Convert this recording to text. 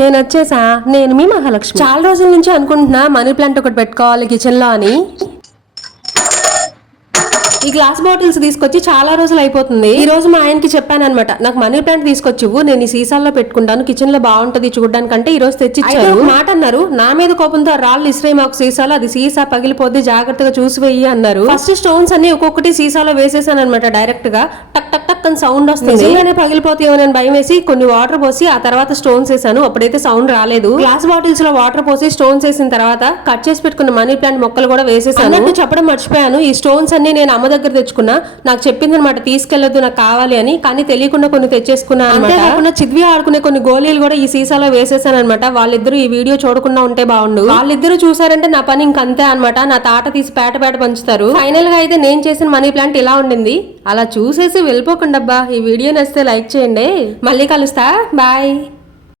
నేను వచ్చేసా. నేను మీ మహాలక్ష్మి. చాలా రోజుల నుంచి అనుకుంటున్నా మనీ ప్లాంట్ ఒకటి పెట్టుకోవాలి కిచెన్ లో అని. ఈ గ్లాస్ బాటిల్స్ తీసుకొచ్చి చాలా రోజులు అయిపోతుంది. ఈ రోజు మా ఆయనకి చెప్పాను అనమాట, నాకు మనీ ప్లాంట్ తీసుకొచ్చివు, నేను ఈ సీసాల్లో పెట్టుకుంటాను, కిచెన్ లో బాగుంటది చూడడానికంటే ఈ రోజు తెచ్చిచ్చారు. మాట అన్నారు. నా మీద కోపంతో రాళ్ళు ఇస్రే మాకు సీసాలో, అది సీసా పగిలిపోద్ది, జాగ్రత్తగా చూసి వెయ్యి అన్నారు. ఫస్ట్ స్టోన్స్ అన్ని ఒక్కొక్కటి సీసాలో వేసేసాను అనమాట. డైరెక్ట్ గా టక్ టక్ టక్ అని సౌండ్ వస్తుంది. నిజంగానే పగిలిపోతాయో అని భయం వేసి కొన్ని వాటర్ పోసి ఆ తర్వాత స్టోన్స్ వేసాను. అప్పుడైతే సౌండ్ రాలేదు. గ్లాస్ బాటిల్స్ లో వాటర్ పోసి స్టోన్స్ వేసిన తర్వాత కట్ చేసి పెట్టుకున్న మనీ ప్లాంట్ మొక్కలు కూడా వేసేసాను. అన్నట్టు చెప్పడం మర్చిపోయాను, ఈ స్టోన్స్ అన్ని నేను అమ్మ దగ్గర తెచ్చుకున్నా. నాకు చెప్పింది అనమాట తీసుకెళ్లొద్దు నాకు కావాలి అని, కానీ తెలియకుండా కొన్ని తెచ్చేసుకున్నా అనమాట. చిద్వి ఆడుకునే కొన్ని గోళీలు కూడా ఈ సీసాలో వేసేసాను అనమాట. వాళ్ళిద్దరూ ఈ వీడియో చూడకుండా ఉంటే బాగుండు. వాళ్ళిద్దరూ చూసారంటే నా పని ఇంకంతే అనమాట. నా తాట తీసి పేట పంచుతారు. ఫైనల్ గా అయితే నేను చేసిన మనీ ప్లాంట్ ఇలా ఉండింది. అలా చూసేసి వెళ్ళిపోకుండా ఈ వీడియో నచ్చితే లైక్ చేయండి. మళ్ళీ కలుస్తా. బాయ్.